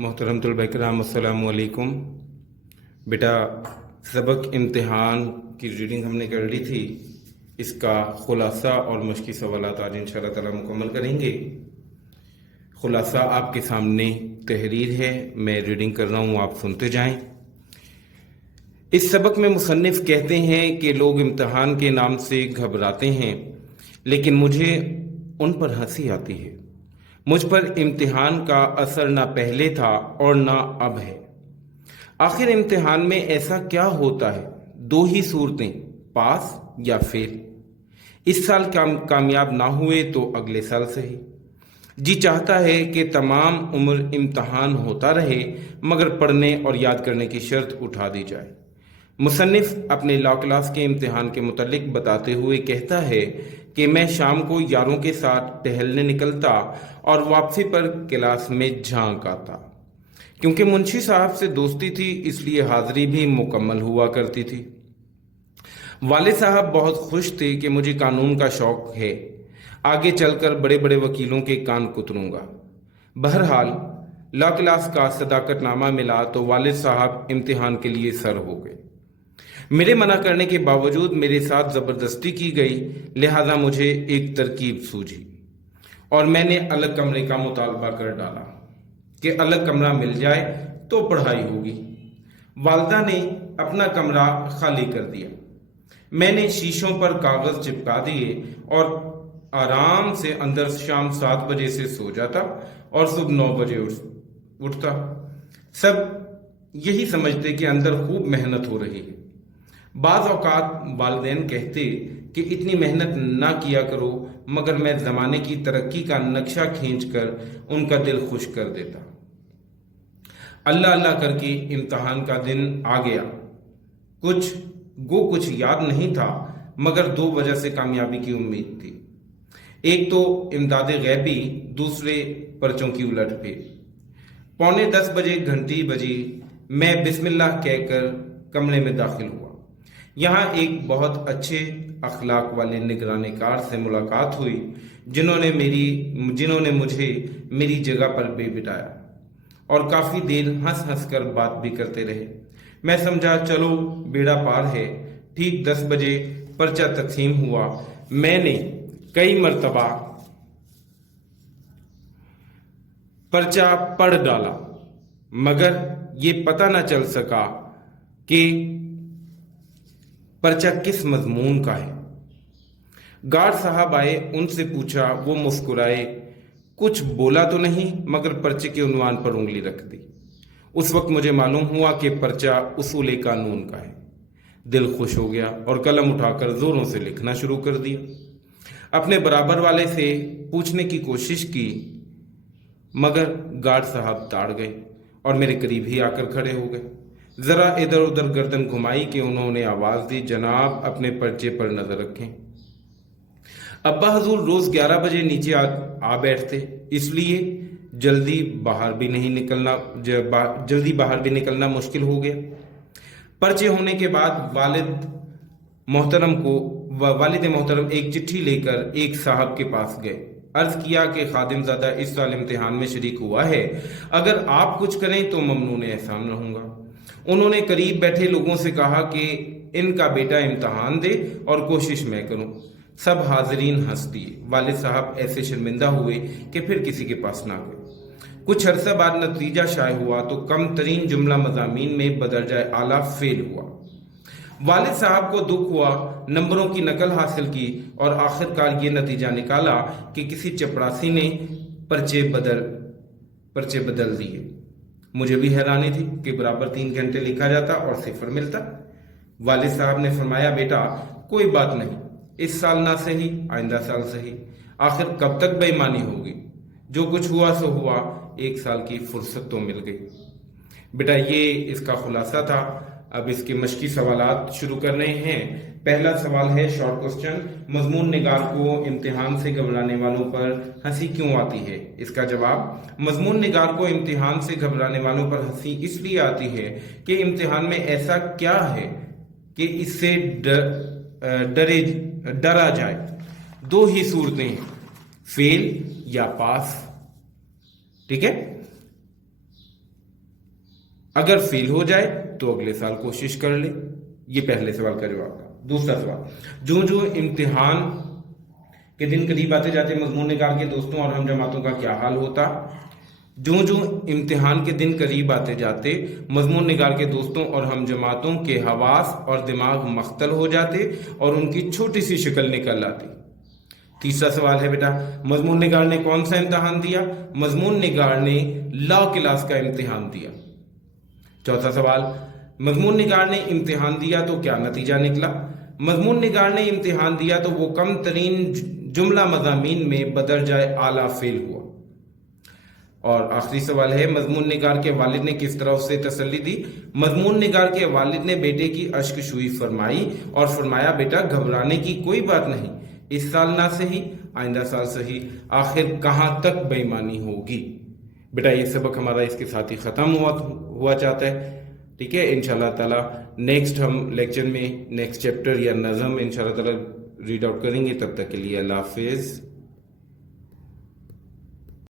मोहतरम तलबा किराम अस्सलामु अलैकुम। बेटा, सबक इम्तिहान की रीडिंग हमने कर ली थी। इसका खुलासा और मश्की सवालात आज इंशाअल्लाह ताला मुकम्मल करेंगे। खुलासा आपके सामने तहरीर है, मैं रीडिंग कर रहा हूँ, आप सुनते जाएं। इस सबक में मुसन्निफ कहते हैं कि लोग इम्तिहान के नाम से घबराते हैं, लेकिन मुझे उन पर हंसी आती है। मुझ पर इम्तिहान का असर ना पहले था और ना अब है। आखिर इम्तिहान में ऐसा क्या होता है? दो ही सूरतें, पास या फेल। इस साल कामयाब ना हुए तो अगले साल सही। जी चाहता है कि तमाम उम्र इम्तिहान होता रहे, मगर पढ़ने और याद करने की शर्त उठा दी जाए। मुसन्निफ अपने लॉ क्लास के इम्तिहान के मुतल्लिक बताते हुए कहता है कि मैं शाम को यारों के साथ टहलने निकलता और वापसी पर क्लास में झांक आता। क्योंकि मुंशी साहब से दोस्ती थी, इसलिए हाजिरी भी मुकम्मल हुआ करती थी। वालिद साहब बहुत खुश थे कि मुझे कानून का शौक है, आगे चलकर बड़े बड़े वकीलों के कान कुतरूंगा। बहरहाल लॉ क्लास का सदाकतनामा मिला तो वालिद साहब इम्तिहान के लिए सर हो गए। मेरे मना करने के बावजूद मेरे साथ ज़बरदस्ती की गई, लिहाजा मुझे एक तरकीब सूझी और मैंने अलग कमरे का मुतालबा कर डाला कि अलग कमरा मिल जाए तो पढ़ाई होगी। वालदा ने अपना कमरा खाली कर दिया। मैंने शीशों पर कागज़ चिपका दिए और आराम से अंदर शाम 7 बजे से सो जाता और सुबह 9 बजे उठता। सब यही समझते कि अंदर खूब मेहनत हो रही है। बाज़ औक़ात वालिदैन कहते कि इतनी मेहनत ना किया करो, मगर मैं ज़माने की तरक्की का नक्शा खींचकर उनका दिल खुश कर देता। अल्लाह अल्लाह करके इम्तिहान का दिन आ गया। कुछ याद नहीं था, मगर 2 वजह से कामयाबी की उम्मीद थी। एक तो इमदाद गैबी, दूसरे पर्चों की उलटफेर। 9:45 बजे घंटी बजी। मैं बिस्मिल्लाह कहकर कमरे में दाखिल हुआ। यहाँ एक बहुत अच्छे अखलाक वाले निगरानीकार से मुलाकात हुई, जिन्होंने मुझे मेरी जगह पर बिठाया और काफ़ी देर हंस हंस कर बात भी करते रहे। मैं समझा चलो बेड़ा पार है। ठीक 10 बजे पर्चा तकसीम हुआ। मैंने कई मर्तबा पर्चा पढ़ डाला, मगर ये पता न चल सका कि पर्चा किस मजमून का है। गार्ड साहब आए, उनसे पूछा, वो मुस्कुराए। कुछ बोला तो नहीं, मगर पर्चे के उन्वान पर उंगली रख दी। उस वक्त मुझे मालूम हुआ कि पर्चा उसूल कानून का है। दिल खुश हो गया और कलम उठाकर जोरों से लिखना शुरू कर दिया। अपने बराबर वाले से पूछने की कोशिश की, मगर गार्ड साहब ताड़ गए और मेरे करीब ही आकर खड़े हो गए। जरा इधर उधर गर्दन घुमाई कि उन्होंने आवाज दी, जनाब अपने पर्चे पर नजर रखें। अब्बा हजूर रोज 11 बजे नीचे आ बैठते, इसलिए जल्दी बाहर भी निकलना मुश्किल हो गया। पर्चे होने के बाद वालिद मोहतरम एक चिट्ठी लेकर एक साहब के पास गए। अर्ज किया कि खादिमजादा इस साल इम्तिहान में शरीक हुआ है, अगर आप कुछ करें तो ममनून एहसान रहूंगा। उन्होंने करीब बैठे लोगों से कहा कि इनका बेटा इम्तिहान दे और कोशिश मैं करूं। सब हाजरीन हंस दिए। वालिद साहब ऐसे शर्मिंदा हुए कि फिर किसी के पास ना गए। कुछ अरसा बाद नतीजा शाये हुआ तो कम तरीन जुमला मज़ामीन में बदरजा आला फेल हुआ। वालिद साहब को दुख हुआ, नंबरों की नकल हासिल की और आखिरकार ये नतीजा निकाला कि किसी चपरासी ने पर्चे बदल दिए। मुझे भी हैरानी थी कि बराबर 3 घंटे लिखा जाता और सिफर मिलता। वालिद साहब ने फरमाया, बेटा कोई बात नहीं, इस साल ना सही आइंदा साल सही। आखिर कब तक बेईमानी होगी? जो कुछ हुआ सो हुआ, 1 साल की फुर्सत तो मिल गई। बेटा ये इसका खुलासा था। अब इसके मश्की सवालात शुरू कर रहे हैं। पहला सवाल है शॉर्ट क्वेश्चन, मजमून निगार को इम्तिहान से घबराने वालों पर हंसी क्यों आती है? इसका जवाब, मजमून निगार को इम्तिहान से घबराने वालों पर हंसी इसलिए आती है कि इम्तिहान में ऐसा क्या है कि इससे डरा जाए। 2 ही सूरतें, फेल या पास। ठीक है। اگر فیل ہو جائے تو اگلے سال کوشش کر لے. یہ پہلے سوال کا جواب تھا. دوسرا سوال، جو امتحان کے دن قریب آتے جاتے مضمون نگار کے دوستوں اور ہم جماعتوں کا کیا حال ہوتا؟ جو امتحان کے دن قریب آتے جاتے مضمون نگار کے دوستوں اور ہم جماعتوں کے حواس اور دماغ مختل ہو جاتے اور ان کی چھوٹی سی شکل نکل آتی. تیسرا سوال ہے بیٹا، مضمون نگار نے کون سا امتحان دیا؟ مضمون نگار نے لا کلاس کا امتحان دیا. چوتھا سوال، مضمون نگار نے امتحان دیا تو کیا نتیجہ نکلا؟ مضمون نگار نے امتحان دیا تو وہ کم ترین جملہ مضامین میں بدرجہ اعلیٰ فیل ہوا. اور آخری سوال ہے، مضمون نگار کے والد نے کس طرح اسے تسلی دی؟ مضمون نگار کے والد نے بیٹے کی اشک شوئی فرمائی اور فرمایا بیٹا گھبرانے کی کوئی بات نہیں، اس سال نہ صحیح آئندہ سال صحیح، آخر کہاں تک بے ایمانی ہوگی. بیٹا یہ سبق ہمارا اس کے ساتھ ہی ختم ہوا چاہتا ہے. ٹھیک ہے، انشاءاللہ تعالی نیکسٹ ہم لیکچر میں نیکسٹ چیپٹر یا نظم انشاءاللہ تعالی ریڈ آؤٹ کریں گے. تب تک کے لیے اللہ حافظ.